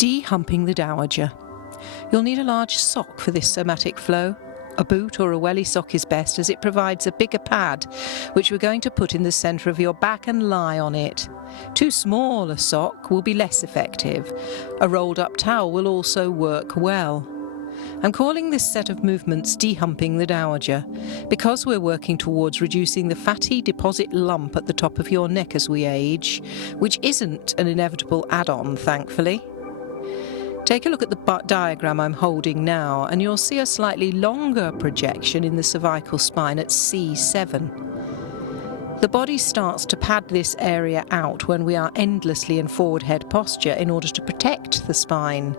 De-humping the Dowager. You'll need a large sock for this somatic flow. A boot or a Wellie Sock is best, as it provides a bigger pad, which we're going to put in the centre of your back and lie on it. Too small a sock will be less effective. A rolled up towel will also work well. I'm calling this set of movements de-humping the Dowager, because we're working towards reducing the fatty deposit lump at the top of your neck as we age, which isn't an inevitable add-on, thankfully. Take a look at the diagram I'm holding now, and you'll see a slightly longer projection in the cervical spine at C7. The body starts to pad this area out when we are endlessly in forward head posture in order to protect the spine.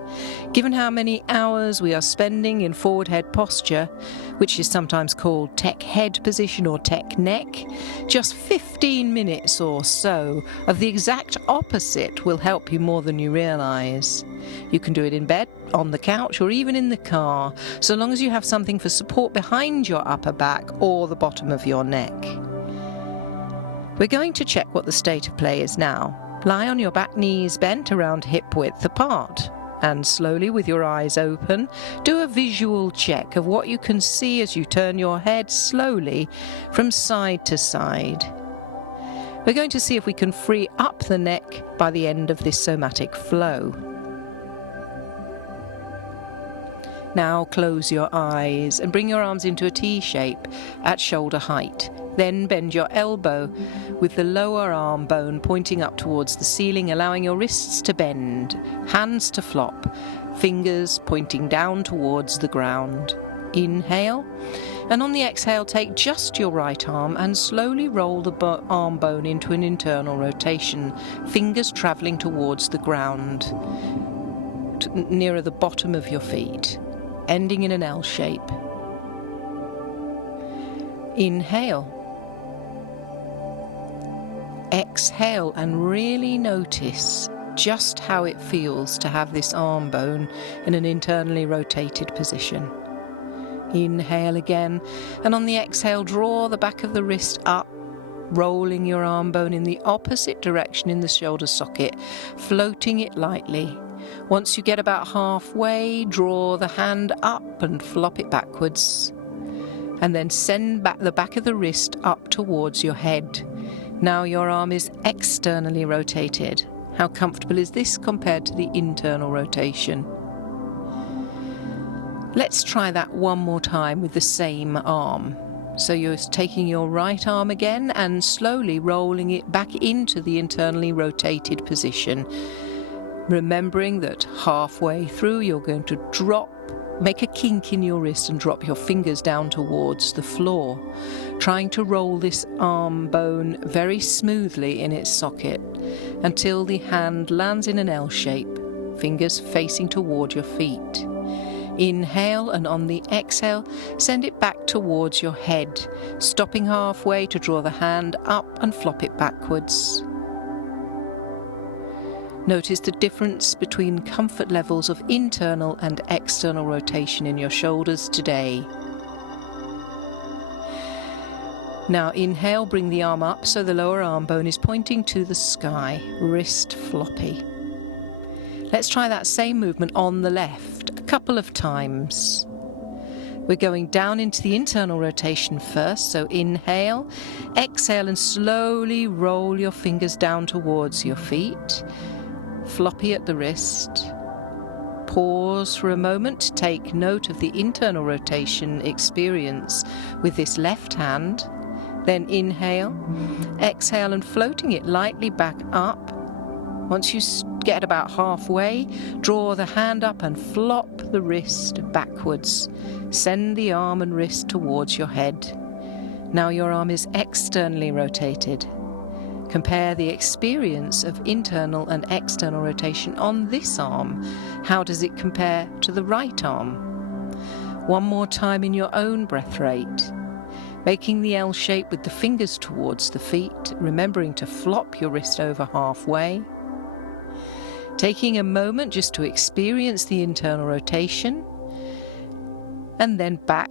Given how many hours we are spending in forward head posture, which is sometimes called tech head position or tech neck, just 15 minutes or so of the exact opposite will help you more than you realise. You can do it in bed, on the couch, or even in the car, so long as you have something for support behind your upper back or the bottom of your neck. We're going to check what the state of play is now. Lie on your back knees bent around hip width apart, and slowly, with your eyes open, do a visual check of what you can see as you turn your head slowly from side to side. We're going to see if we can free up the neck by the end of this somatic flow. Now close your eyes and bring your arms into a T shape at shoulder height. Then bend your elbow with the lower arm bone pointing up towards the ceiling, allowing your wrists to bend, hands to flop, fingers pointing down towards the ground. Inhale, and on the exhale take just your right arm and slowly roll the arm bone into an internal rotation, fingers travelling towards the ground, nearer the bottom of your feet, ending in an L shape. Inhale. Exhale and really notice just how it feels to have this arm bone in an internally rotated position. Inhale again, and on the exhale draw the back of the wrist up, rolling your arm bone in the opposite direction in the shoulder socket, floating it lightly. Once you get about halfway, draw the hand up and flop it backwards, and then send back the back of the wrist up towards your head. Now your arm is externally rotated. How comfortable is this compared to the internal rotation? Let's try that one more time with the same arm. So you're taking your right arm again and slowly rolling it back into the internally rotated position. Remembering that halfway through you're going to make a kink in your wrist and drop your fingers down towards the floor, trying to roll this arm bone very smoothly in its socket until the hand lands in an L shape, fingers facing toward your feet. Inhale, and on the exhale, send it back towards your head, stopping halfway to draw the hand up and flop it backwards. Notice the difference between comfort levels of internal and external rotation in your shoulders today. Now inhale, bring the arm up so the lower arm bone is pointing to the sky, wrist floppy. Let's try that same movement on the left a couple of times. We're going down into the internal rotation first, so inhale, exhale and slowly roll your fingers down towards your feet. Floppy at the wrist. Pause for a moment to take note of the internal rotation experience with this left hand. Then inhale, exhale and floating it lightly back up. Once you get about halfway, draw the hand up and flop the wrist backwards. Send the arm and wrist towards your head. Now your arm is externally rotated. Compare the experience of internal and external rotation on this arm. How does it compare to the right arm? One more time in your own breath rate. Making the L shape with the fingers towards the feet, remembering to flop your wrist over halfway. Taking a moment just to experience the internal rotation, and then back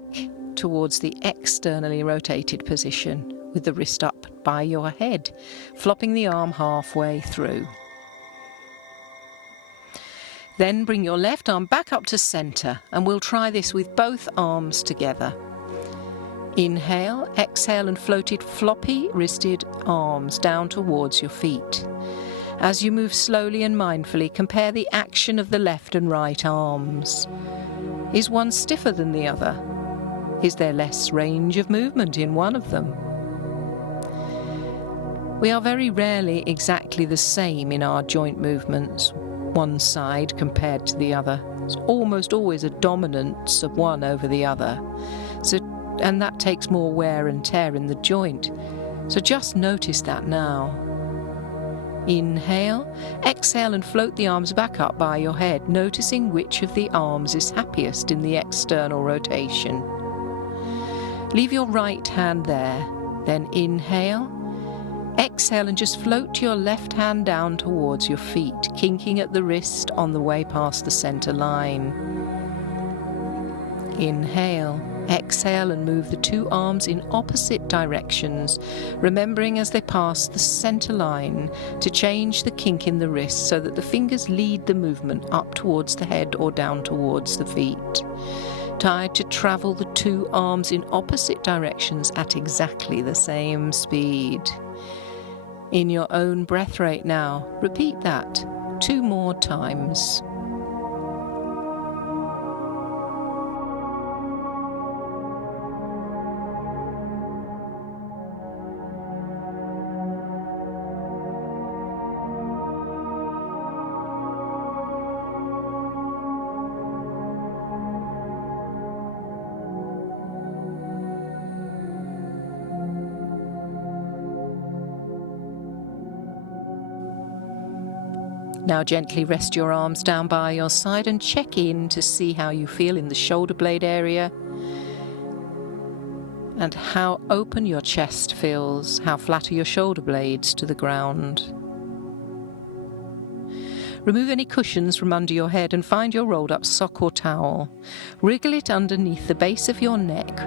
towards the externally rotated position with the wrist up by your head, flopping the arm halfway through. Then bring your left arm back up to center, and we'll try this with both arms together. Inhale, exhale, and floated floppy wristed arms down towards your feet. As you move slowly and mindfully, compare the action of the left and right arms. Is one stiffer than the other? Is there less range of movement in one of them? We are very rarely exactly the same in our joint movements, one side compared to the other. It's almost always a dominance of one over the other. And that takes more wear and tear in the joint. So just notice that now. Inhale, exhale, and float the arms back up by your head, noticing which of the arms is happiest in the external rotation. Leave your right hand there, then inhale, exhale, and just float your left hand down towards your feet, kinking at the wrist on the way past the center line. Inhale, exhale, and move the two arms in opposite directions, remembering as they pass the center line to change the kink in the wrist so that the fingers lead the movement up towards the head or down towards the feet. Try to travel the two arms in opposite directions at exactly the same speed. In your own breath rate now, repeat that 2 more times. Now gently rest your arms down by your side and check in to see how you feel in the shoulder blade area and how open your chest feels, how flat are your shoulder blades to the ground. Remove any cushions from under your head and find your rolled up sock or towel. Wriggle it underneath the base of your neck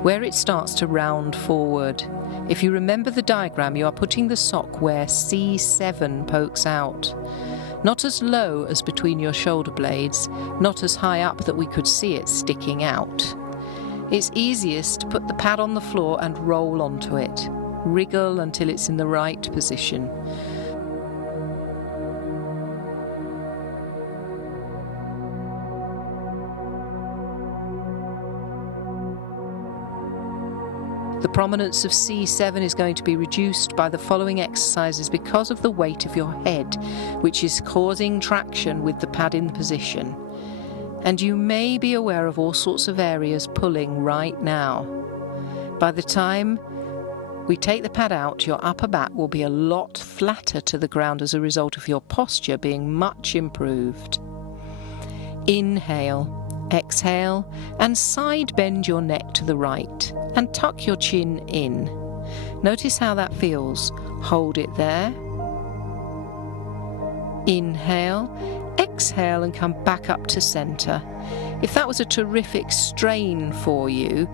where it starts to round forward. If you remember the diagram, you are putting the sock where C7 pokes out. Not as low as between your shoulder blades, not as high up that we could see it sticking out. It's easiest to put the pad on the floor and roll onto it. Wriggle until it's in the right position. The prominence of C7 is going to be reduced by the following exercises because of the weight of your head, which is causing traction with the pad in position. And you may be aware of all sorts of areas pulling right now. By the time we take the pad out, your upper back will be a lot flatter to the ground as a result of your posture being much improved. Inhale. Exhale and side bend your neck to the right and tuck your chin in. Notice how that feels. Hold it there. Inhale, exhale and come back up to center. If that was a terrific strain for you,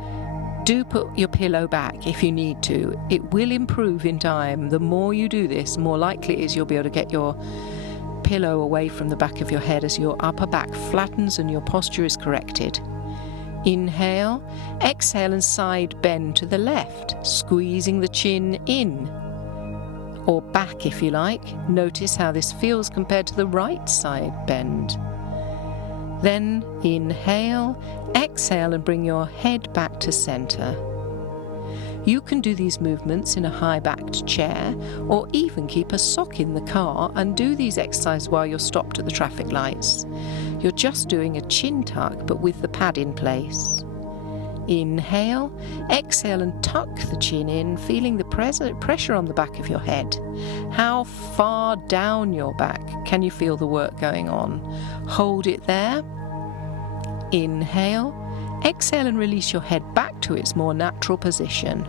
do put your pillow back if you need to. It will improve in time. The more you do this, more likely it is you'll be able to get your pillow away from the back of your head as your upper back flattens and your posture is corrected. Inhale, exhale and side bend to the left, squeezing the chin in or back if you like. Notice how this feels compared to the right side bend. Then inhale, exhale and bring your head back to center. You can do these movements in a high-backed chair or even keep a sock in the car and do these exercises while you're stopped at the traffic lights. You're just doing a chin tuck but with the pad in place. Inhale, exhale and tuck the chin in, feeling the pressure on the back of your head. How far down your back can you feel the work going on? Hold it there. Inhale. Exhale and release your head back to its more natural position.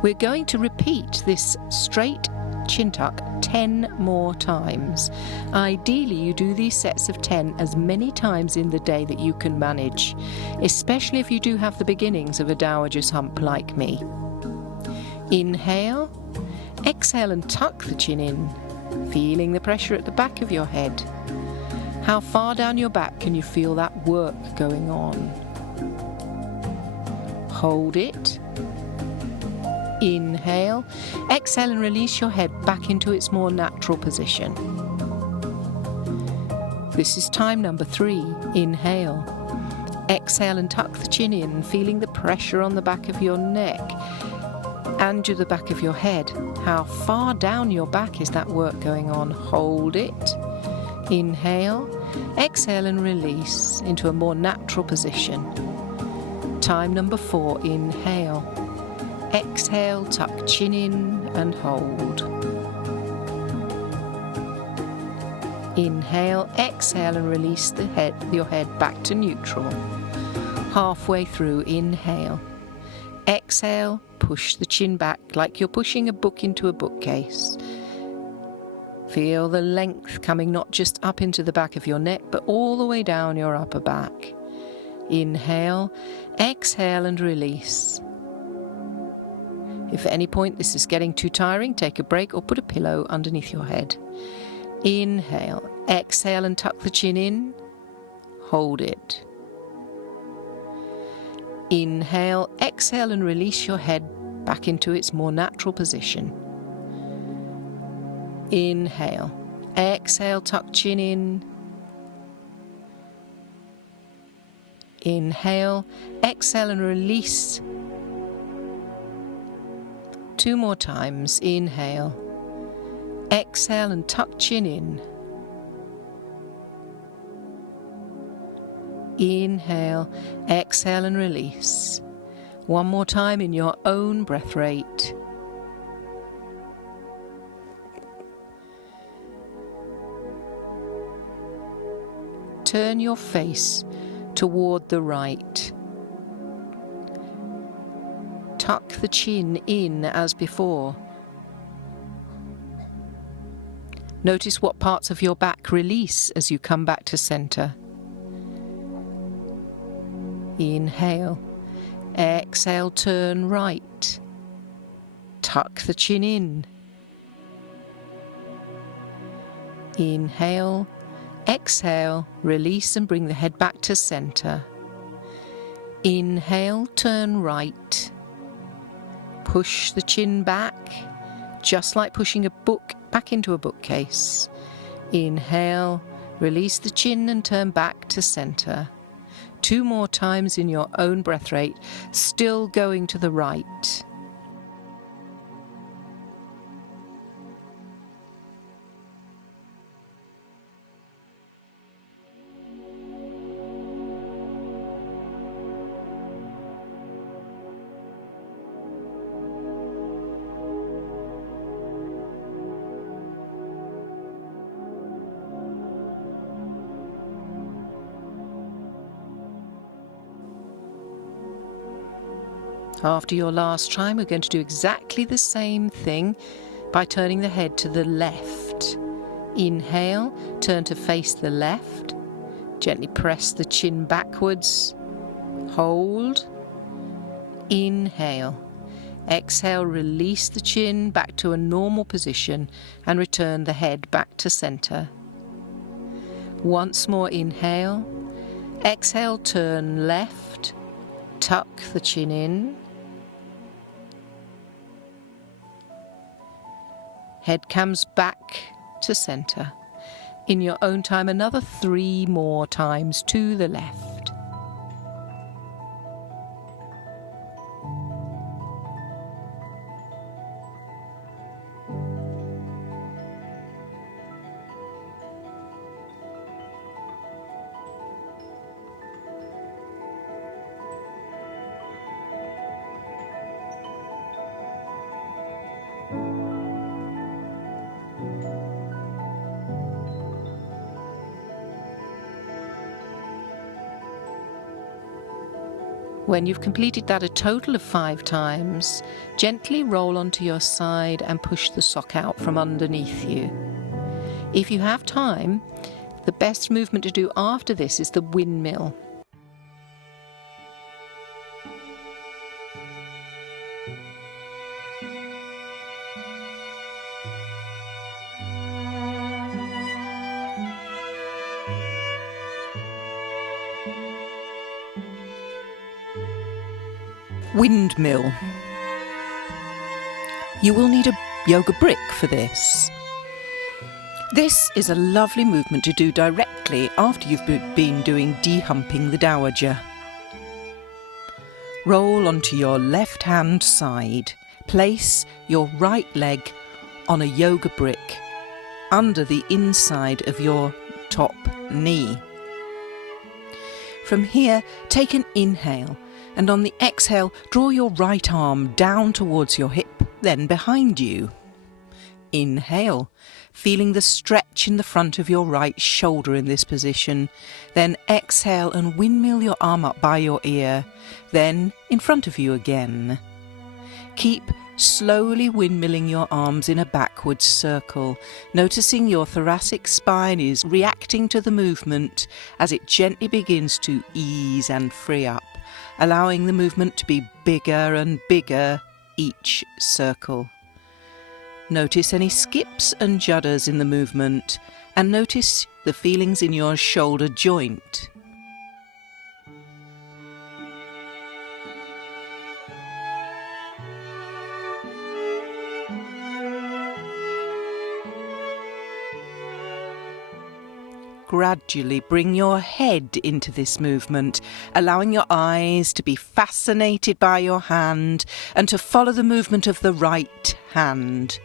We're going to repeat this straight chin tuck 10 more times. Ideally, you do these sets of 10 as many times in the day that you can manage, especially if you do have the beginnings of a Dowager's hump like me. Inhale, exhale and tuck the chin in. feeling the pressure at the back of your head. How far down your back can you feel that work going on? Hold it. Inhale. Exhale and release your head back into its more natural position. This is time number 3. Inhale. Exhale and tuck the chin in, feeling the pressure on the back of your neck and to the back of your head. How far down your back is that work going on? Hold it. Inhale. Exhale and release into a more natural position. Time number 4. Inhale. Exhale, tuck chin in and hold. Inhale, exhale and release your head back to neutral. Halfway through, inhale. Exhale, push the chin back like you're pushing a book into a bookcase. Feel the length coming not just up into the back of your neck, but all the way down your upper back. Inhale, exhale and release. If at any point this is getting too tiring, take a break or put a pillow underneath your head. Inhale, exhale and tuck the chin in. Hold it. Inhale, exhale and release your head back into its more natural position. Inhale, exhale, tuck chin in. Inhale, exhale and release. 2 more times. Inhale, exhale and tuck chin in. Inhale, exhale and release. 1 more time in your own breath rate. Turn your face toward the right. Tuck the chin in as before. Notice what parts of your back release as you come back to center. Inhale. Exhale, turn right. Tuck the chin in. Inhale. Exhale, release and bring the head back to center. Inhale, turn right. Push the chin back, just like pushing a book back into a bookcase. Inhale, release the chin and turn back to center. 2 more times in your own breath rate, still going to the right. After your last time, we're going to do exactly the same thing by turning the head to the left. Inhale, turn to face the left. Gently press the chin backwards. Hold. Inhale. Exhale, release the chin back to a normal position and return the head back to center. Once more, inhale. Exhale, turn left. Tuck the chin in. Head comes back to center. In your own time, another 3 more times to the left. When you've completed that a total of 5 times, gently roll onto your side and push the sock out from underneath you. If you have time, the best movement to do after this is the windmill. Windmill. You will need a yoga brick for this. This is a lovely movement to do directly after you've been doing dehumping the Dowager. Roll onto your left hand side. Place your right leg on a yoga brick under the inside of your top knee. From here, take an inhale, and on the exhale, draw your right arm down towards your hip, then behind you. Inhale, feeling the stretch in the front of your right shoulder in this position. Then exhale and windmill your arm up by your ear, then in front of you again. Keep slowly windmilling your arms in a backwards circle, noticing your thoracic spine is reacting to the movement as it gently begins to ease and free up, allowing the movement to be bigger and bigger each circle. Notice any skips and judders in the movement, and notice the feelings in your shoulder joint. Gradually bring your head into this movement, allowing your eyes to be fascinated by your hand and to follow the movement of the right hand.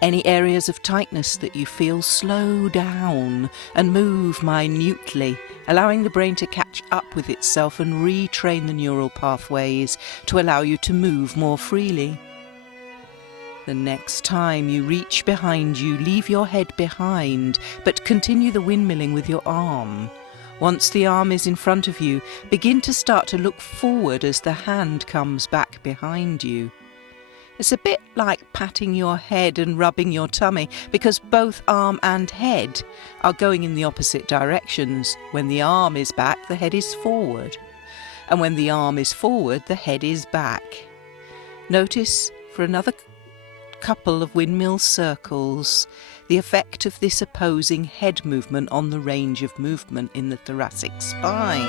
Any areas of tightness that you feel, slow down and move minutely, allowing the brain to catch up with itself and retrain the neural pathways to allow you to move more freely. The next time you reach behind you, leave your head behind, but continue the windmilling with your arm. Once the arm is in front of you, begin to start to look forward as the hand comes back behind you. It's a bit like patting your head and rubbing your tummy, because both arm and head are going in the opposite directions. When the arm is back, the head is forward. And when the arm is forward, the head is back. Notice for another couple of windmill circles the effect of this opposing head movement on the range of movement in the thoracic spine.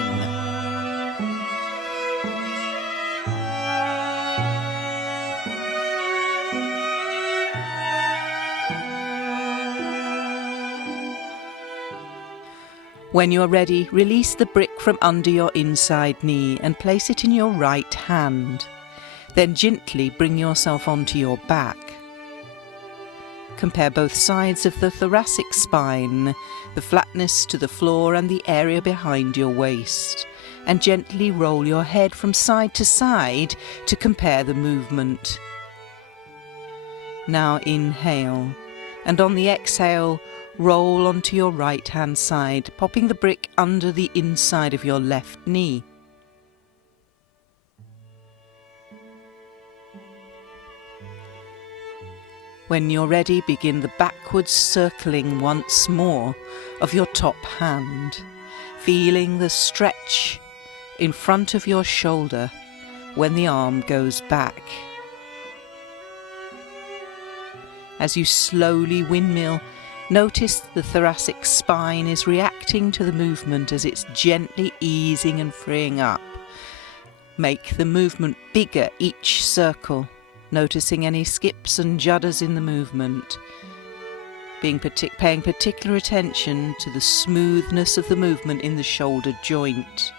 When you're ready, release the brick from under your inside knee and place it in your right hand. Then gently bring yourself onto your back. Compare both sides of the thoracic spine, the flatness to the floor and the area behind your waist, and gently roll your head from side to side to compare the movement. Now inhale, and on the exhale, roll onto your right hand side, popping the brick under the inside of your left knee. When you're ready, begin the backwards circling once more of your top hand, feeling the stretch in front of your shoulder when the arm goes back. As you slowly windmill, notice the thoracic spine is reacting to the movement as it's gently easing and freeing up. Make the movement bigger each circle, noticing any skips and judders in the movement, paying particular attention to the smoothness of the movement in the shoulder joint.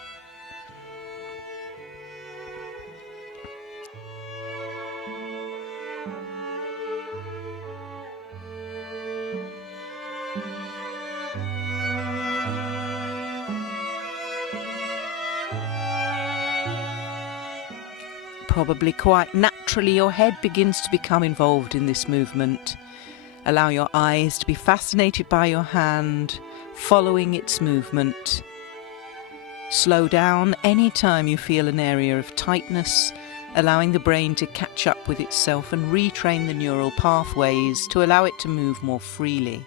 Probably quite naturally, your head begins to become involved in this movement. Allow your eyes to be fascinated by your hand, following its movement. Slow down any time you feel an area of tightness, allowing the brain to catch up with itself and retrain the neural pathways to allow it to move more freely.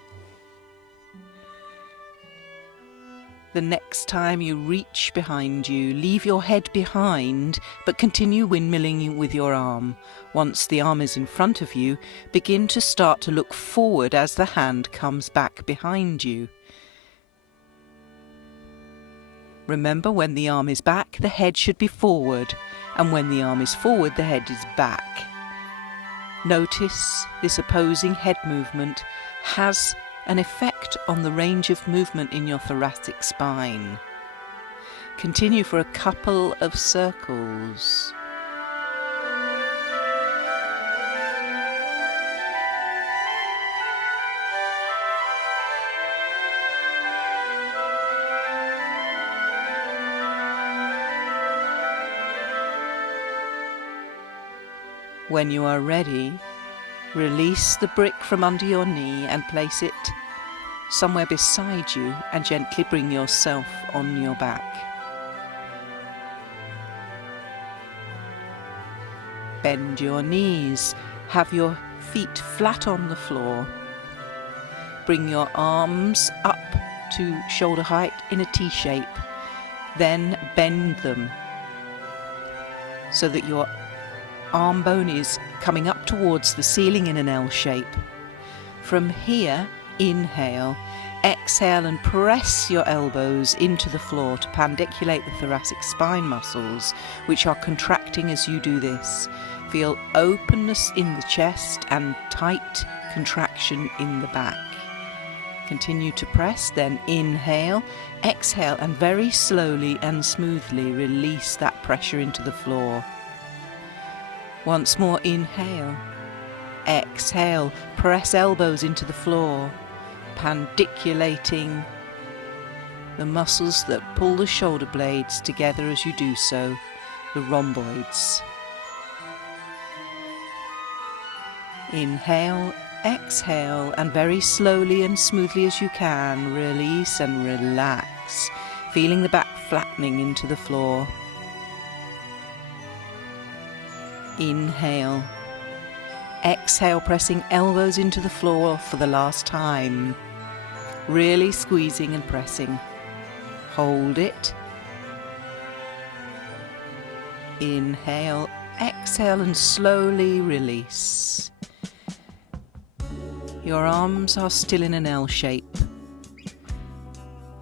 The next time you reach behind you, leave your head behind, but continue windmilling with your arm. Once the arm is in front of you, begin to start to look forward as the hand comes back behind you. Remember, when the arm is back, the head should be forward, and when the arm is forward, the head is back. Notice this opposing head movement has an effect on the range of movement in your thoracic spine. Continue for a couple of circles. When you are ready, release the brick from under your knee and place it somewhere beside you and gently bring yourself on your back. Bend your knees, have your feet flat on the floor. Bring your arms up to shoulder height in a T shape, then bend them so that your arm bone is coming up towards the ceiling in an L shape. From here, inhale, exhale and press your elbows into the floor to pandiculate the thoracic spine muscles, which are contracting as you do this. Feel openness in the chest and tight contraction in the back. Continue to press, then inhale, exhale and very slowly and smoothly release that pressure into the floor. Once more, inhale, exhale, press elbows into the floor, pandiculating the muscles that pull the shoulder blades together as you do so, the rhomboids. Inhale, exhale, and very slowly and smoothly as you can, release and relax, feeling the back flattening into the floor. Inhale, exhale, pressing elbows into the floor for the last time, really squeezing and pressing. Hold it. Inhale, exhale and slowly release. Your arms are still in an L shape.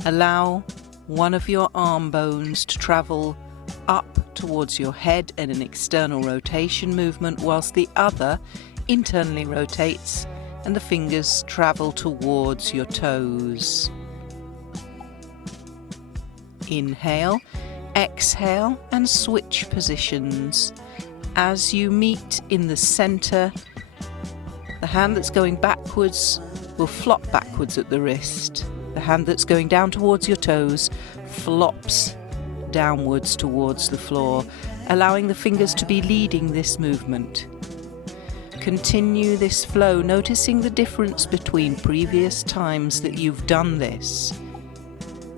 Allow one of your arm bones to travel up towards your head in an external rotation movement, whilst the other internally rotates and the fingers travel towards your toes. Inhale, exhale and switch positions. As you meet in the center, the hand that's going backwards will flop backwards at the wrist. The hand that's going down towards your toes flops downwards towards the floor, allowing the fingers to be leading this movement. Continue this flow, noticing the difference between previous times that you've done this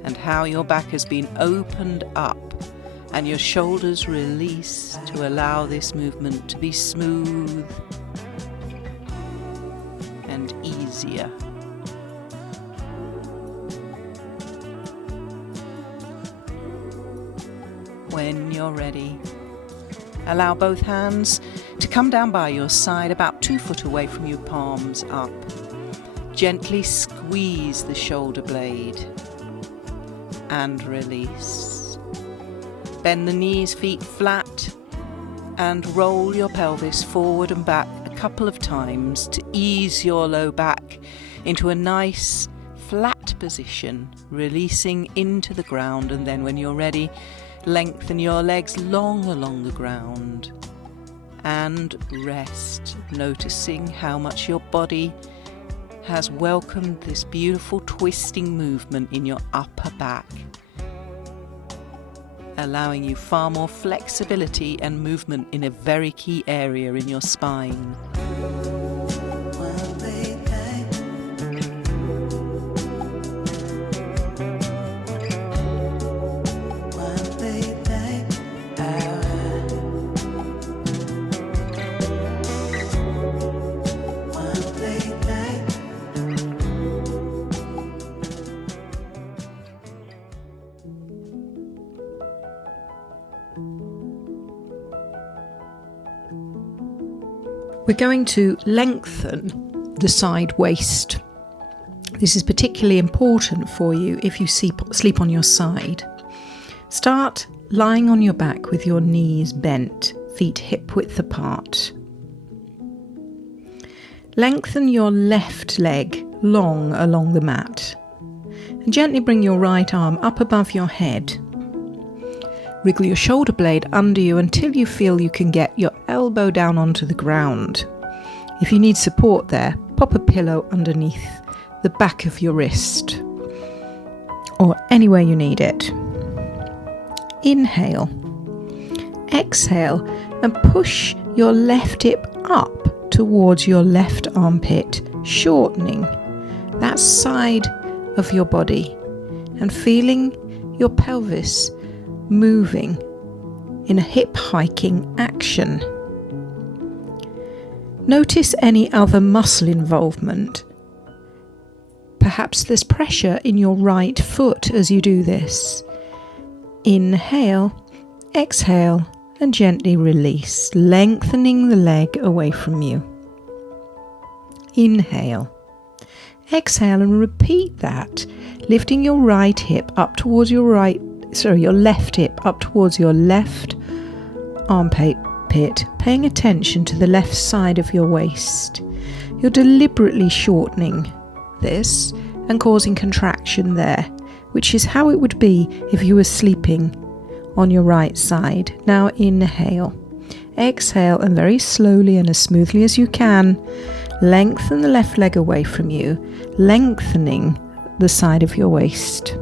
and how your back has been opened up and your shoulders released to allow this movement to be smooth and easier. When you're ready, allow both hands to come down by your side about 2 foot away from your palms up. Gently squeeze the shoulder blade and release. Bend the knees, feet flat, and roll your pelvis forward and back a couple of times to ease your low back into a nice flat position, releasing into the ground. And then when you're ready, lengthen your legs long along the ground and rest, noticing how much your body has welcomed this beautiful twisting movement in your upper back, allowing you far more flexibility and movement in a very key area in your spine. We're going to lengthen the side waist. This is particularly important for you if you sleep on your side. Start lying on your back with your knees bent, feet hip width apart. Lengthen your left leg long along the mat and gently bring your right arm up above your head. Wriggle your shoulder blade under you until you feel you can get your elbow down onto the ground. If you need support there, pop a pillow underneath the back of your wrist or anywhere you need it. Inhale. Exhale and push your left hip up towards your left armpit, shortening that side of your body and feeling your pelvis moving in a hip hiking action. Notice any other muscle involvement. Perhaps there's pressure in your right foot as you do this. Inhale, exhale, and gently release, lengthening the leg away from you. Inhale. Exhale and repeat that, lifting your right hip up towards your left hip up towards your left armpit, paying attention to the left side of your waist. You're deliberately shortening this and causing contraction there, which is how it would be if you were sleeping on your right side. Now inhale, exhale, and very slowly and as smoothly as you can, lengthen the left leg away from you, lengthening the side of your waist.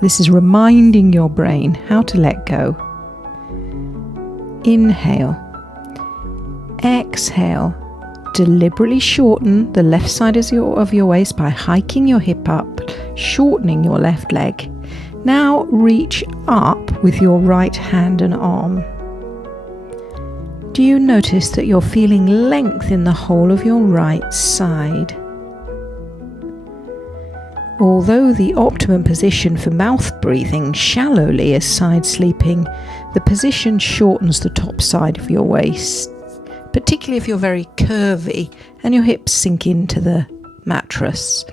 This is reminding your brain how to let go. Inhale. Exhale. Deliberately shorten the left side of your waist by hiking your hip up, shortening your left leg. Now reach up with your right hand and arm. Do you notice that you're feeling length in the whole of your right side? Although the optimum position for mouth breathing shallowly is side sleeping, the position shortens the top side of your waist, particularly if you're very curvy and your hips sink into the mattress.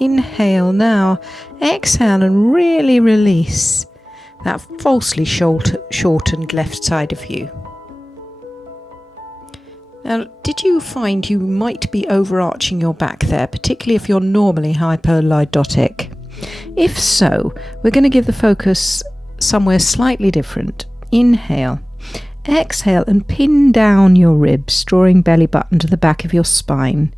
Inhale now, exhale and really release that falsely shortened left side of you. Now, did you find you might be overarching your back there, particularly if you're normally hyperlordotic? If so, we're going to give the focus somewhere slightly different. Inhale, exhale and pin down your ribs, drawing belly button to the back of your spine.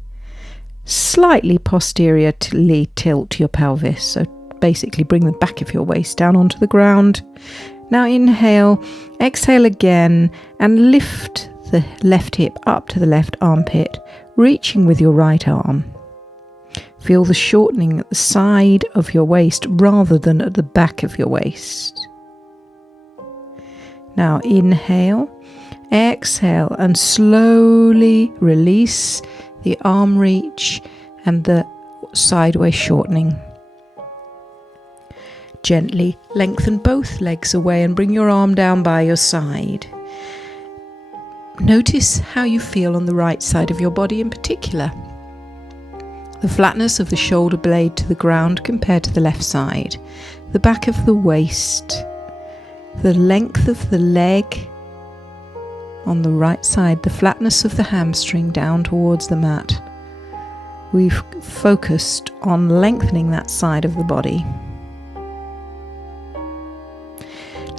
Slightly posteriorly tilt your pelvis, so basically bring the back of your waist down onto the ground. Now inhale, exhale again and lift the left hip up to the left armpit, reaching with your right arm. Feel the shortening at the side of your waist rather than at the back of your waist. Now inhale, exhale and slowly release the arm reach and the sideways shortening. Gently lengthen both legs away and bring your arm down by your side. Notice how you feel on the right side of your body in particular. The flatness of the shoulder blade to the ground compared to the left side, the back of the waist, the length of the leg on the right side, the flatness of the hamstring down towards the mat. We've focused on lengthening that side of the body.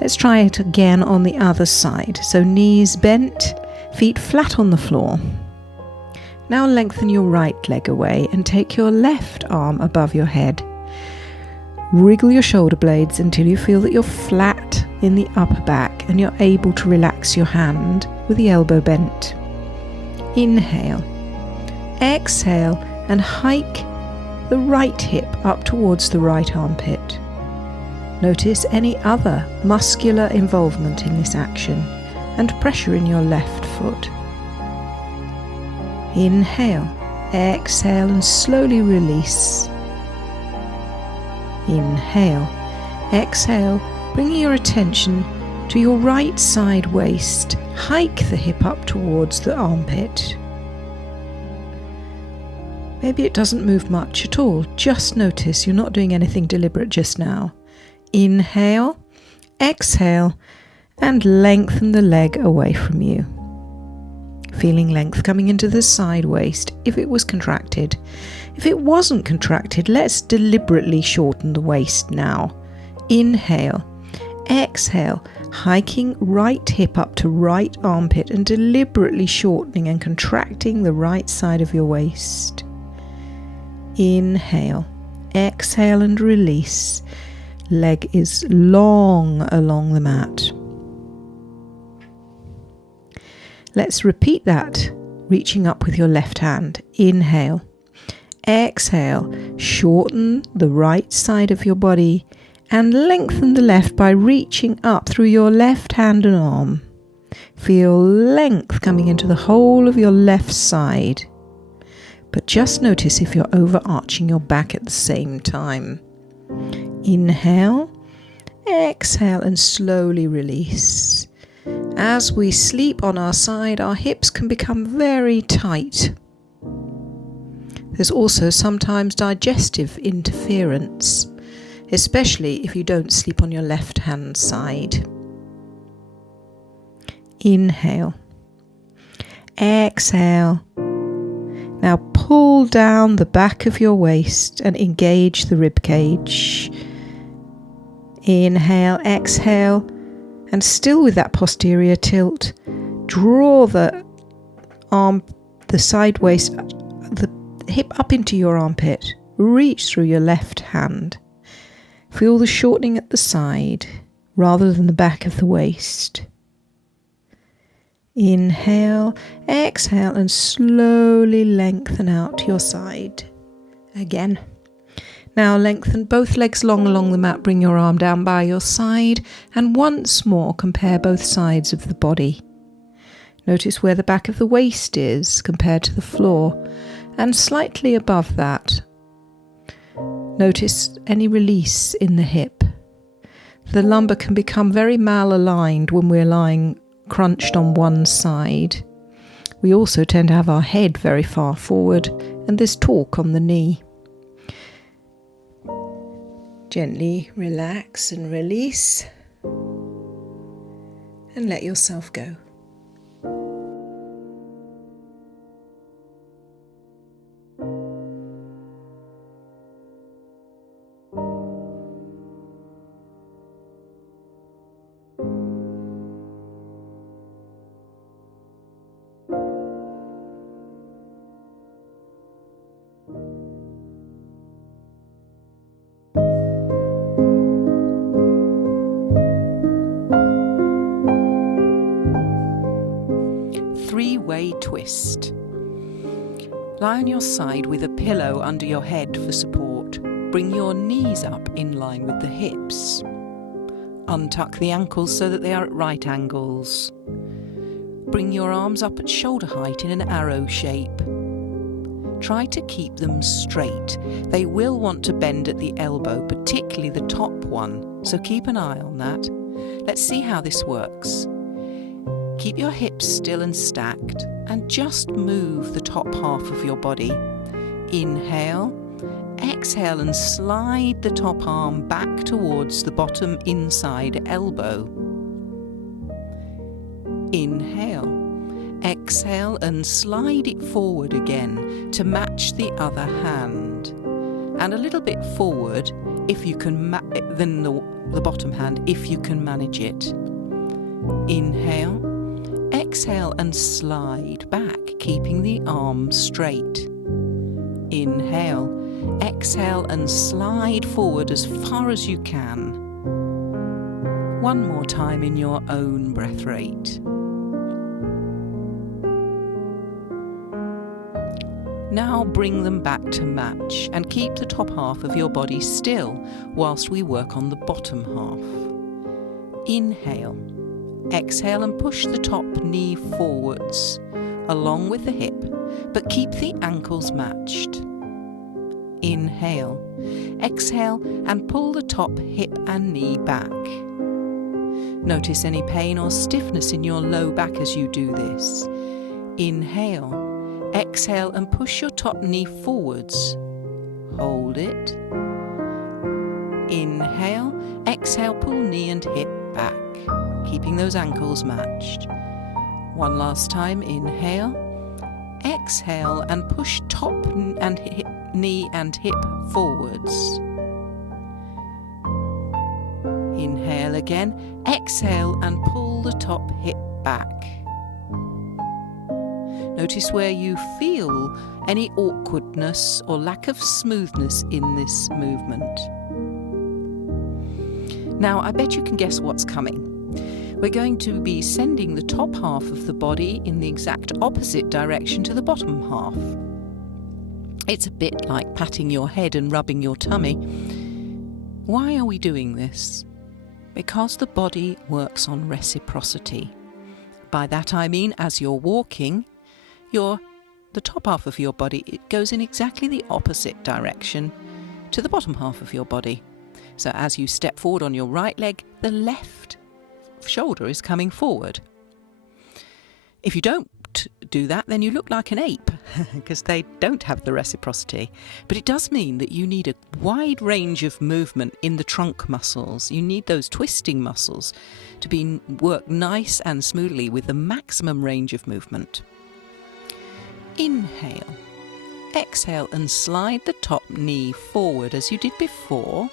Let's try it again on the other side. So knees bent, feet flat on the floor. Now lengthen your right leg away and take your left arm above your head. Wriggle your shoulder blades until you feel that you're flat in the upper back and you're able to relax your hand with the elbow bent. Inhale, exhale and hike the right hip up towards the right armpit. Notice any other muscular involvement in this action and pressure in your left foot. Inhale, exhale and slowly release. Inhale, exhale, bringing your attention to your right side waist. Hike the hip up towards the armpit. Maybe it doesn't move much at all. Just notice you're not doing anything deliberate just now. Inhale, exhale and lengthen the leg away from you. Feeling length coming into the side waist if it was contracted. If it wasn't contracted, let's deliberately shorten the waist now. Inhale, exhale, hiking right hip up to right armpit and deliberately shortening and contracting the right side of your waist. Inhale, exhale and release. Leg is long along the mat. Let's repeat that, reaching up with your left hand. Inhale, exhale, shorten the right side of your body and lengthen the left by reaching up through your left hand and arm. Feel length coming into the whole of your left side. But just notice if you're overarching your back at the same time. Inhale, exhale and slowly release. As we sleep on our side, our hips can become very tight. There's also sometimes digestive interference, especially if you don't sleep on your left hand side. Inhale, exhale. Now pull down the back of your waist and engage the rib cage. Inhale, exhale, and still with that posterior tilt, draw the arm, the side waist, the hip up into your armpit. Reach through your left hand. Feel the shortening at the side rather than the back of the waist. Inhale, exhale and slowly lengthen out to your side. Again. Now lengthen both legs long along the mat, bring your arm down by your side and once more compare both sides of the body. Notice where the back of the waist is compared to the floor and slightly above that. Notice any release in the hip. The lumbar can become very malaligned when we're lying crunched on one side. We also tend to have our head very far forward and there's torque on the knee. Gently relax and release and let yourself go. Three-way twist. Lie on your side with a pillow under your head for support. Bring your knees up in line with the hips. Untuck the ankles so that they are at right angles. Bring your arms up at shoulder height in an arrow shape. Try to keep them straight. They will want to bend at the elbow, particularly the top one, so keep an eye on that. Let's see how this works. Keep your hips still and stacked and just move the top half of your body. Inhale, exhale and slide the top arm back towards the bottom inside elbow. Inhale, exhale and slide it forward again to match the other hand. And a little bit forward if you can than the bottom hand if you can manage it. Inhale, exhale and slide back, keeping the arm straight. Inhale, exhale and slide forward as far as you can. One more time in your own breath rate. Now bring them back to match and keep the top half of your body still whilst we work on the bottom half. Inhale. Exhale and push the top knee forwards, along with the hip, but keep the ankles matched. Inhale, exhale and pull the top hip and knee back. Notice any pain or stiffness in your low back as you do this. Inhale, exhale and push your top knee forwards. Hold it. Inhale, exhale, pull knee and hip back, keeping those ankles matched. One last time, inhale, exhale and push top and knee and hip forwards. Inhale again, exhale and pull the top hip back. Notice where you feel any awkwardness or lack of smoothness in this movement. Now, I bet you can guess what's coming. We're going to be sending the top half of the body in the exact opposite direction to the bottom half. It's a bit like patting your head and rubbing your tummy. Why are we doing this? Because the body works on reciprocity. By that I mean, as you're walking, the top half of your body, it goes in exactly the opposite direction to the bottom half of your body. So as you step forward on your right leg, the left shoulder is coming forward. If you don't do that, then you look like an ape because they don't have the reciprocity. But it does mean that you need a wide range of movement in the trunk muscles. You need those twisting muscles to be worked nice and smoothly with the maximum range of movement. Inhale, exhale and slide the top knee forward as you did before,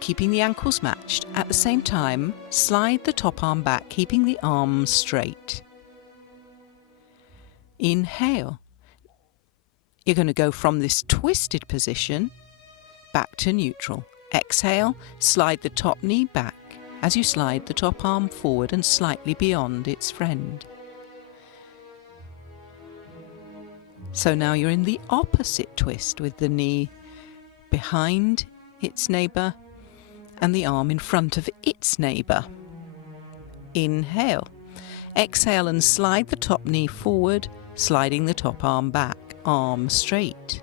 keeping the ankles matched. At the same time, slide the top arm back, keeping the arms straight. Inhale. You're going to go from this twisted position back to neutral. Exhale, slide the top knee back as you slide the top arm forward and slightly beyond its friend. So now you're in the opposite twist with the knee behind its neighbour and the arm in front of its neighbour. Inhale. Exhale and slide the top knee forward, sliding the top arm back, arm straight.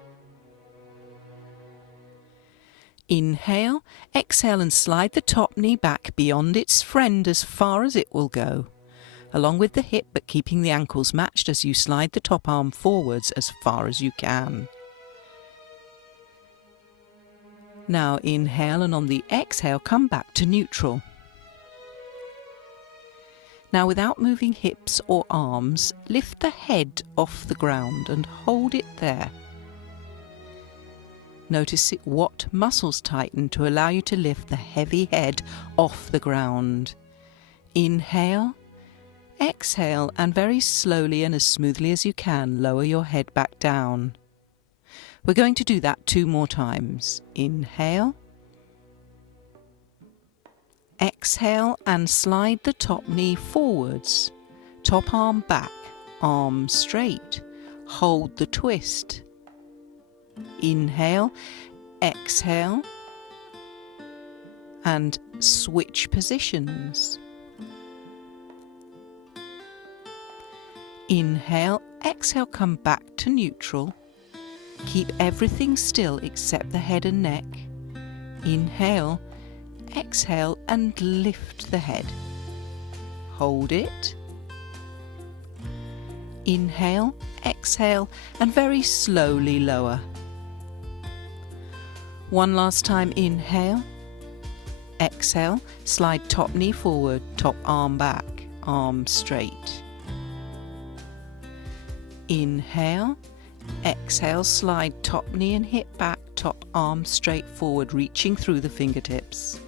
Inhale. Exhale and slide the top knee back beyond its friend as far as it will go, along with the hip, but keeping the ankles matched as you slide the top arm forwards as far as you can. Now inhale and on the exhale come back to neutral. Now without moving hips or arms, lift the head off the ground and hold it there. Notice what muscles tighten to allow you to lift the heavy head off the ground. Inhale. Exhale and very slowly and as smoothly as you can lower your head back down. We're going to do that 2 more times. Inhale. Exhale and slide the top knee forwards. Top arm back, arm straight. Hold the twist. Inhale, exhale and switch positions. Inhale, exhale, come back to neutral. Keep everything still except the head and neck. Inhale, exhale and lift the head. Hold it. Inhale, exhale and very slowly lower. One last time, inhale. Exhale, slide top knee forward, top arm back, arm straight. Inhale, exhale, slide top knee and hip back, top arm straight forward, reaching through the fingertips.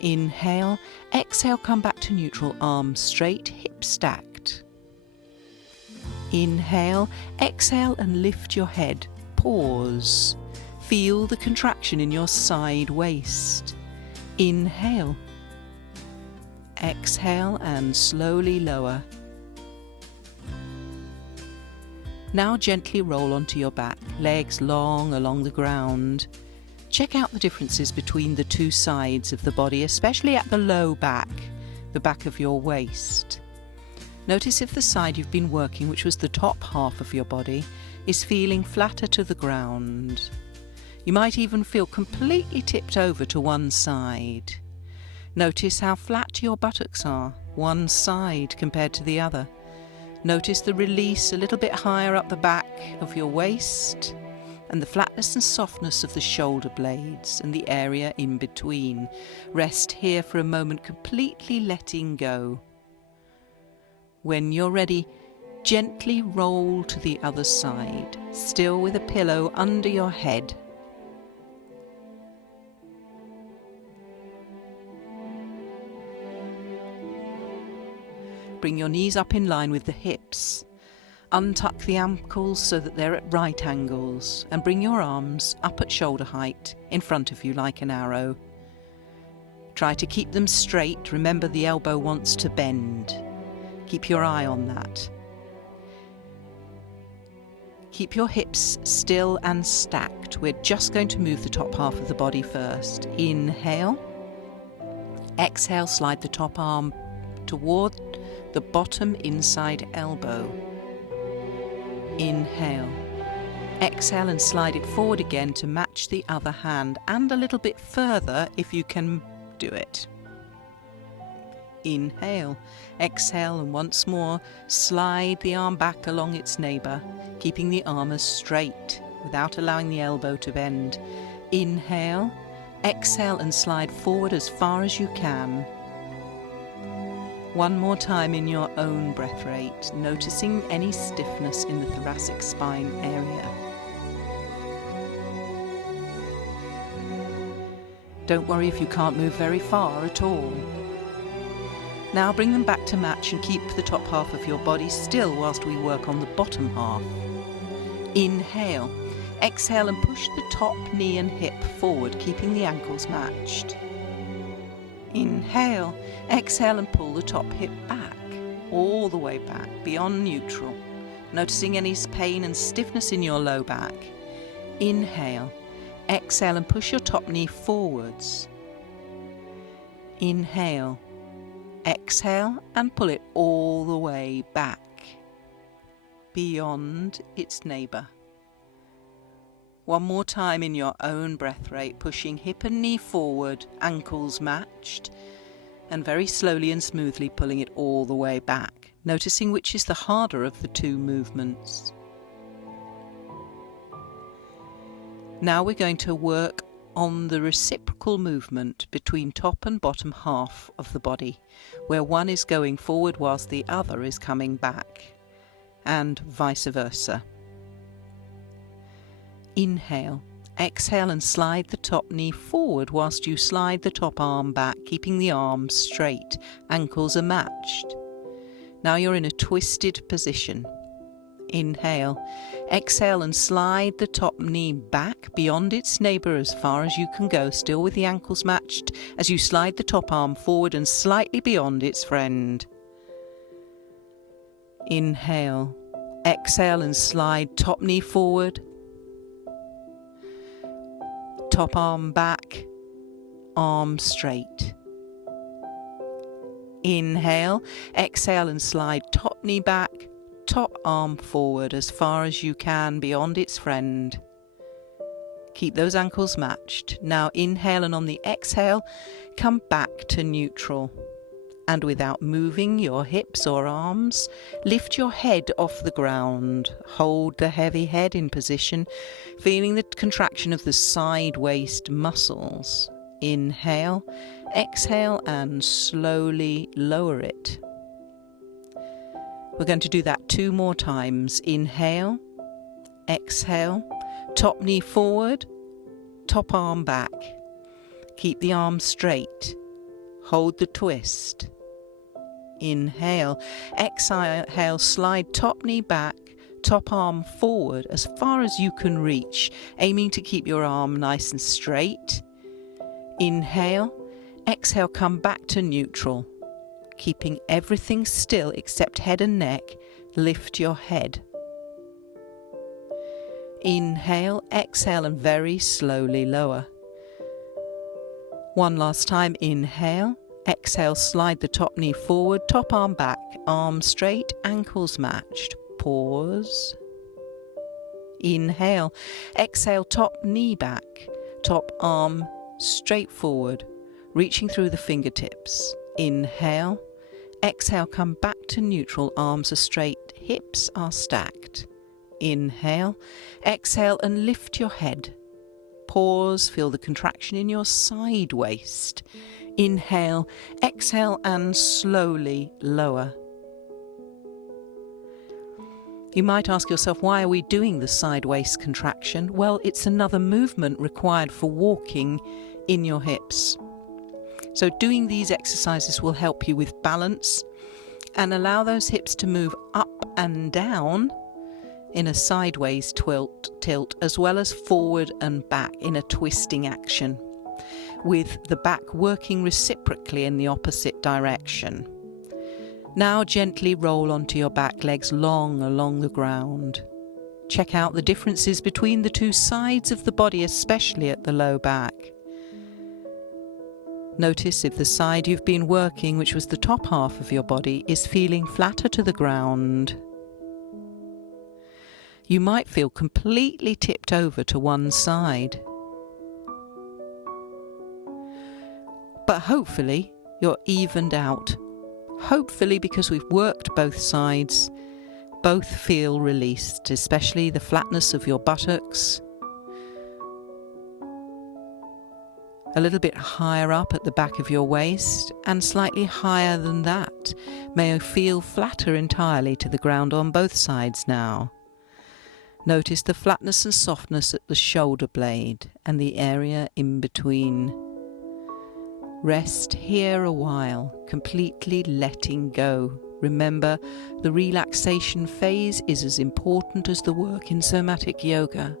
Inhale, exhale, come back to neutral, arms straight, hips stacked. Inhale, exhale and lift your head. Pause. Feel the contraction in your side waist. Inhale. Exhale and slowly lower. Now gently roll onto your back, legs long along the ground. Check out the differences between the 2 sides of the body, especially at the low back, the back of your waist. Notice if the side you've been working, which was the top half of your body, is feeling flatter to the ground. You might even feel completely tipped over to one side. Notice how flat your buttocks are, one side compared to the other. Notice the release a little bit higher up the back of your waist, and the flatness and softness of the shoulder blades and the area in between. Rest here for a moment, completely letting go. When you're ready, gently roll to the other side, still with a pillow under your head. Bring your knees up in line with the hips. Untuck the ankles so that they're at right angles, and bring your arms up at shoulder height in front of you like an arrow. Try to keep them straight. Remember, the elbow wants to bend. Keep your eye on that. Keep your hips still and stacked. We're just going to move the top half of the body first. Inhale. Exhale, slide the top arm toward the bottom inside elbow. Inhale. Exhale and slide it forward again to match the other hand, and a little bit further if you can do it. Inhale. Exhale, and once more slide the arm back along its neighbour, keeping the arm as straight without allowing the elbow to bend. Inhale. Exhale and slide forward as far as you can. One more time in your own breath rate, noticing any stiffness in the thoracic spine area. Don't worry if you can't move very far at all. Now bring them back to match and keep the top half of your body still whilst we work on the bottom half. Inhale. Exhale and push the top knee and hip forward, keeping the ankles matched. Inhale. Exhale and pull the top hip back, all the way back, beyond neutral, noticing any pain and stiffness in your low back. Inhale. Exhale and push your top knee forwards. Inhale. Exhale and pull it all the way back, beyond its neighbour. One more time in your own breath rate, pushing hip and knee forward, ankles matched, and very slowly and smoothly pulling it all the way back, noticing which is the harder of the two movements. Now we're going to work on the reciprocal movement between top and bottom half of the body, where one is going forward whilst the other is coming back, and vice versa. Inhale. Exhale and slide the top knee forward whilst you slide the top arm back, keeping the arms straight. Ankles are matched. Now you're in a twisted position. Inhale. Exhale and slide the top knee back beyond its neighbour as far as you can go, still with the ankles matched, as you slide the top arm forward and slightly beyond its friend. Inhale. Exhale and slide top knee forward. Top arm back, arm straight. Inhale, exhale and slide top knee back, top arm forward as far as you can beyond its friend. Keep those ankles matched. Now inhale, and on the exhale, come back to neutral. And without moving your hips or arms, lift your head off the ground. Hold the heavy head in position, feeling the contraction of the side waist muscles. Inhale, exhale, and slowly lower it. We're going to do that 2 more times. Inhale, exhale, top knee forward, top arm back. Keep the arms straight. Hold the twist. Inhale. Exhale, slide top knee back, top arm forward as far as you can reach, aiming to keep your arm nice and straight. Inhale. Exhale, come back to neutral. Keeping everything still except head and neck, lift your head. Inhale, exhale, and very slowly lower. One last time. Inhale. Exhale, slide the top knee forward, top arm back, arms straight, ankles matched. Pause. Inhale. Exhale, top knee back, top arm straight forward, reaching through the fingertips. Inhale. Exhale, come back to neutral, arms are straight, hips are stacked. Inhale, exhale and lift your head. Pause, feel the contraction in your side waist. Inhale, exhale and slowly lower. You might ask yourself, why are we doing the side waist contraction? Well, it's another movement required for walking in your hips. So doing these exercises will help you with balance and allow those hips to move up and down in a sideways tilt, as well as forward and back in a twisting action, with the back working reciprocally in the opposite direction. Now gently roll onto your back legs long along the ground. Check out the differences between the two sides of the body, especially at the low back. Notice if the side you've been working, which was the top half of your body, is feeling flatter to the ground. You might feel completely tipped over to one side. But hopefully you're evened out. Hopefully, because we've worked both sides, both feel released, especially the flatness of your buttocks. A little bit higher up at the back of your waist, and slightly higher than that may feel flatter entirely to the ground on both sides now. Notice the flatness and softness at the shoulder blade and the area in between. Rest here a while, completely letting go. Remember, the relaxation phase is as important as the work in somatic yoga.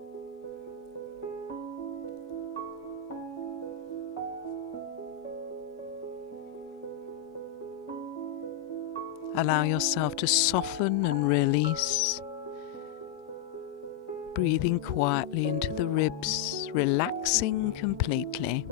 Allow yourself to soften and release. Breathing quietly into the ribs, relaxing completely.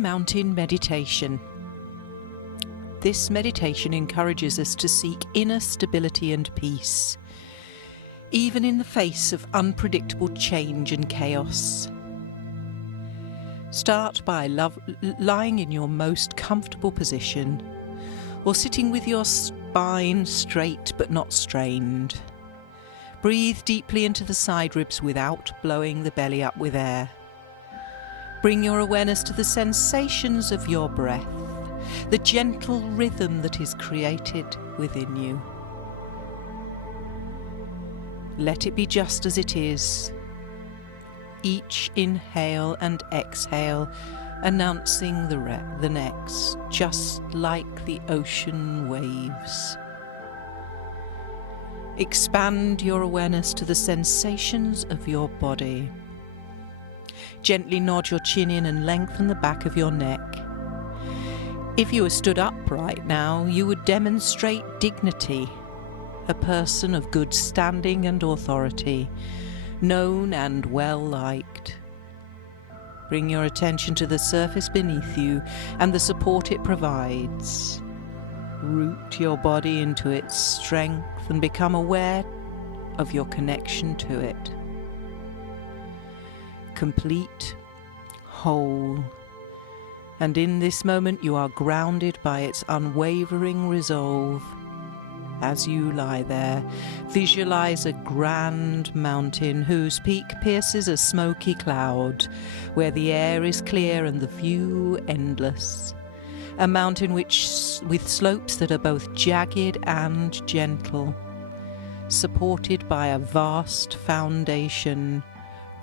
Mountain meditation. This meditation encourages us to seek inner stability and peace, even in the face of unpredictable change and chaos. Start by lying in your most comfortable position, or sitting with your spine straight but not strained. Breathe deeply into the side ribs without blowing the belly up with air. Bring your awareness to the sensations of your breath, the gentle rhythm that is created within you. Let it be just as it is. Each inhale and exhale announcing the next, just like the ocean waves. Expand your awareness to the sensations of your body. Gently nod your chin in and lengthen the back of your neck. If you were stood up right now, you would demonstrate dignity, a person of good standing and authority, known and well liked. Bring your attention to the surface beneath you and the support it provides. Root your body into its strength and become aware of your connection to it. Complete, whole, and in this moment you are grounded by its unwavering resolve. As you lie there, visualize a grand mountain whose peak pierces a smoky cloud, where the air is clear and the view endless. A mountain with slopes that are both jagged and gentle, supported by a vast foundation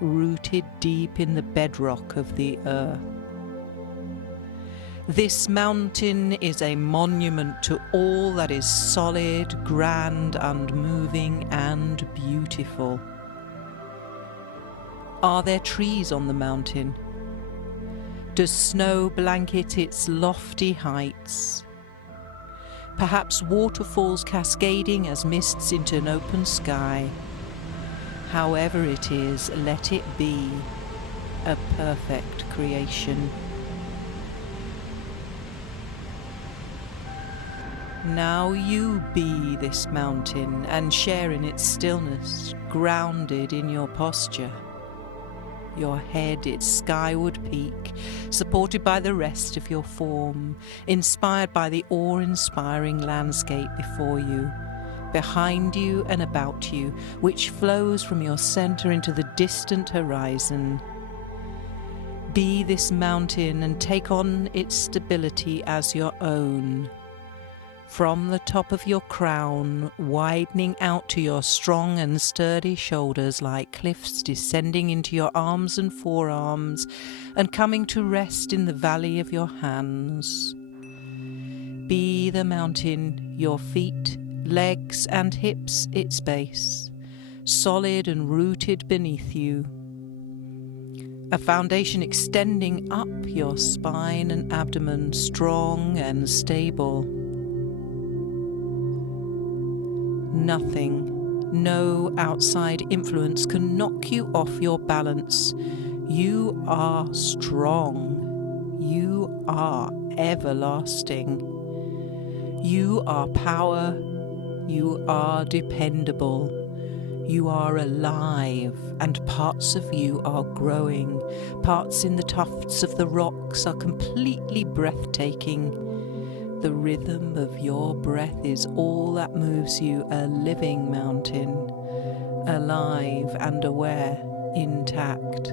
rooted deep in the bedrock of the earth. This mountain is a monument to all that is solid, grand, unmoving, and beautiful. Are there trees on the mountain? Does snow blanket its lofty heights? Perhaps waterfalls cascading as mists into an open sky. However it is, let it be a perfect creation. Now you be this mountain and share in its stillness, grounded in your posture. Your head its skyward peak, supported by the rest of your form, inspired by the awe-inspiring landscape before you, behind you and about you, which flows from your center into the distant horizon. Be this mountain and take on its stability as your own. From the top of your crown, widening out to your strong and sturdy shoulders like cliffs descending into your arms and forearms and coming to rest in the valley of your hands. Be the mountain, your feet, legs and hips its base, solid and rooted beneath you. A foundation extending up your spine and abdomen, strong and stable. Nothing, no outside influence can knock you off your balance. You are strong. You are everlasting. You are power. You are dependable. You are alive, and parts of you are growing. Parts in the tufts of the rocks are completely breathtaking. The rhythm of your breath is all that moves you, a living mountain, alive and aware, intact.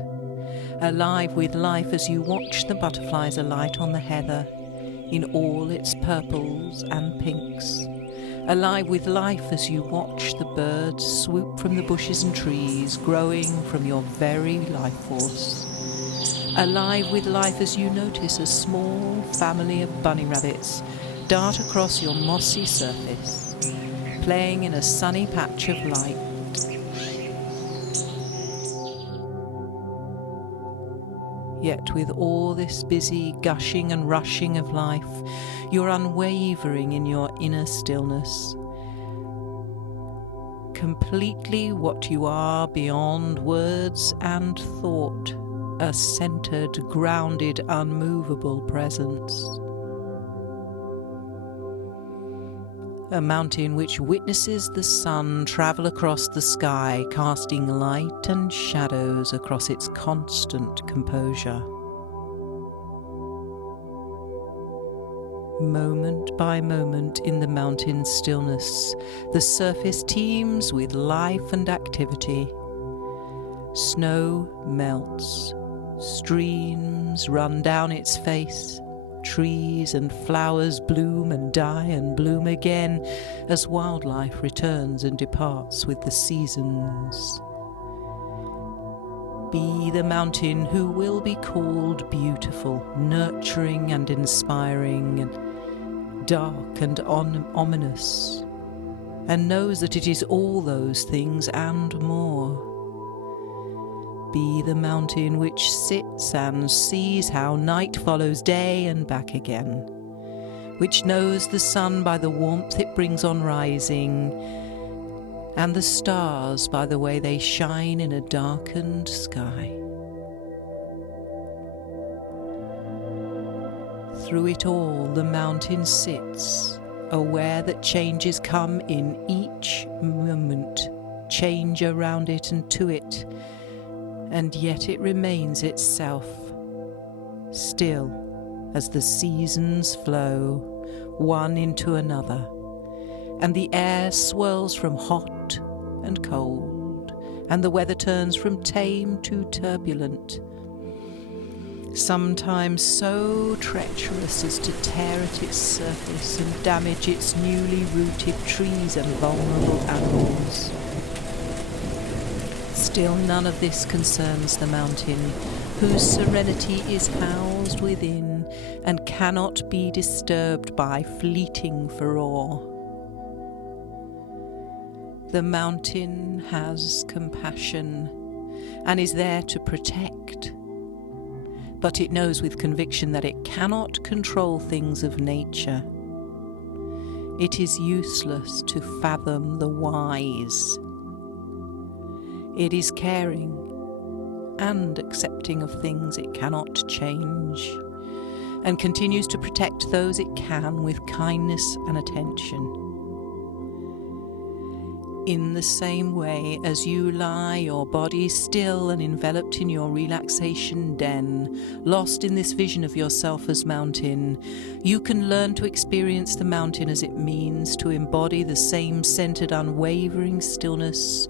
Alive with life as you watch the butterflies alight on the heather in all its purples and pinks. Alive with life as you watch the birds swoop from the bushes and trees, growing from your very life force. Alive with life as you notice a small family of bunny rabbits dart across your mossy surface, playing in a sunny patch of light. Yet with all this busy gushing and rushing of life, you're unwavering in your inner stillness. Completely what you are beyond words and thought, a centered, grounded, unmovable presence. A mountain which witnesses the sun travel across the sky, casting light and shadows across its constant composure. Moment by moment in the mountain's stillness, the surface teems with life and activity. Snow melts, streams run down its face, trees and flowers bloom and die and bloom again as wildlife returns and departs with the seasons. Be the mountain who will be called beautiful, nurturing and inspiring, and dark and ominous, and knows that it is all those things and more. Be the mountain which sits and sees how night follows day and back again, which knows the sun by the warmth it brings on rising, and the stars by the way they shine in a darkened sky. Through it all, the mountain sits, aware that changes come in each moment, change around it and to it, and yet it remains itself, still as the seasons flow, one into another, and the air swirls from hot and cold, and the weather turns from tame to turbulent. sometimes so treacherous as to tear at its surface and damage its newly rooted trees and vulnerable animals. Still, none of this concerns the mountain, whose serenity is housed within and cannot be disturbed by fleeting furore. The mountain has compassion and is there to protect, but it knows with conviction that it cannot control things of nature. It is useless to fathom the whys. It is caring and accepting of things it cannot change, and continues to protect those it can with kindness and attention. In the same way as you lie your body still and enveloped in your relaxation den, lost in this vision of yourself as mountain, you can learn to experience the mountain as it means to embody the same centered, unwavering stillness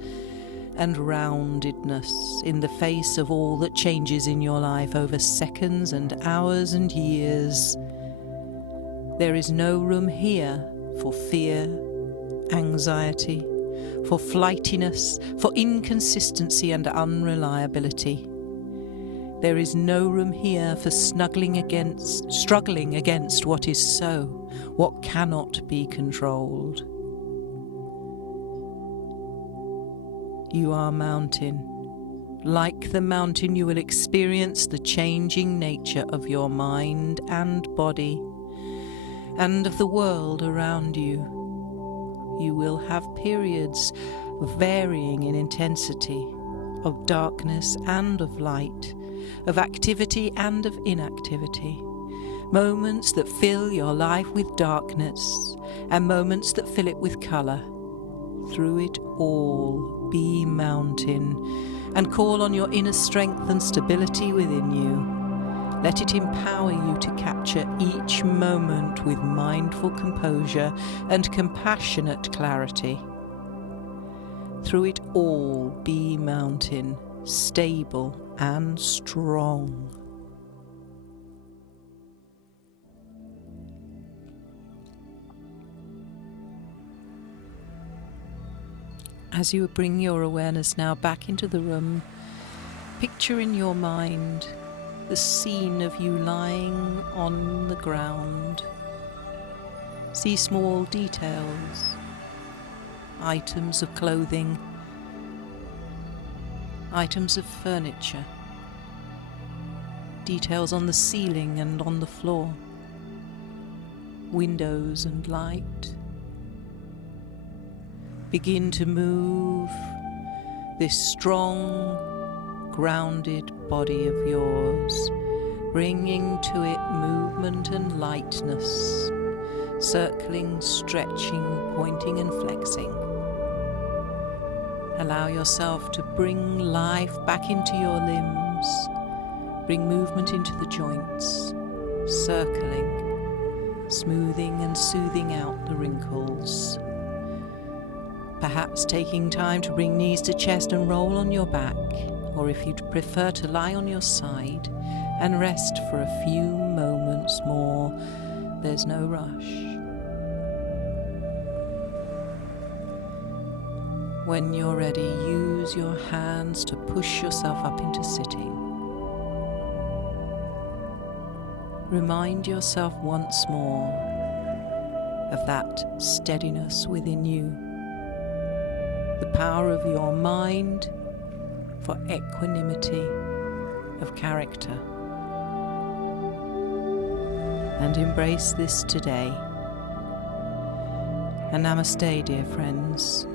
and roundedness in the face of all that changes in your life over seconds and hours and years. There is no room here for fear, anxiety, for flightiness, for inconsistency and unreliability. There is no room here for struggling against what is so, what cannot be controlled. You are mountain. Like the mountain, you will experience the changing nature of your mind and body, and of the world around you. You will have periods varying in intensity, of darkness and of light, of activity and of inactivity, moments that fill your life with darkness and moments that fill it with colour. Through it all, be mountain, and call on your inner strength and stability within you. Let it empower you to capture each moment with mindful composure and compassionate clarity. Through it all, be mountain, stable and strong. As you bring your awareness now back into the room, picture in your mind the scene of you lying on the ground. See small details, items of clothing, items of furniture, details on the ceiling and on the floor, windows and light. Begin to move this strong, grounded body of yours, bringing to it movement and lightness, circling, stretching, pointing and flexing. Allow yourself to bring life back into your limbs, bring movement into the joints, circling, smoothing and soothing out the wrinkles. Perhaps taking time to bring knees to chest and roll on your back, or if you'd prefer to lie on your side and rest for a few moments more, there's no rush. When you're ready, use your hands to push yourself up into sitting. Remind yourself once more of that steadiness within you, the power of your mind for equanimity of character. And embrace this today. And namaste, dear friends.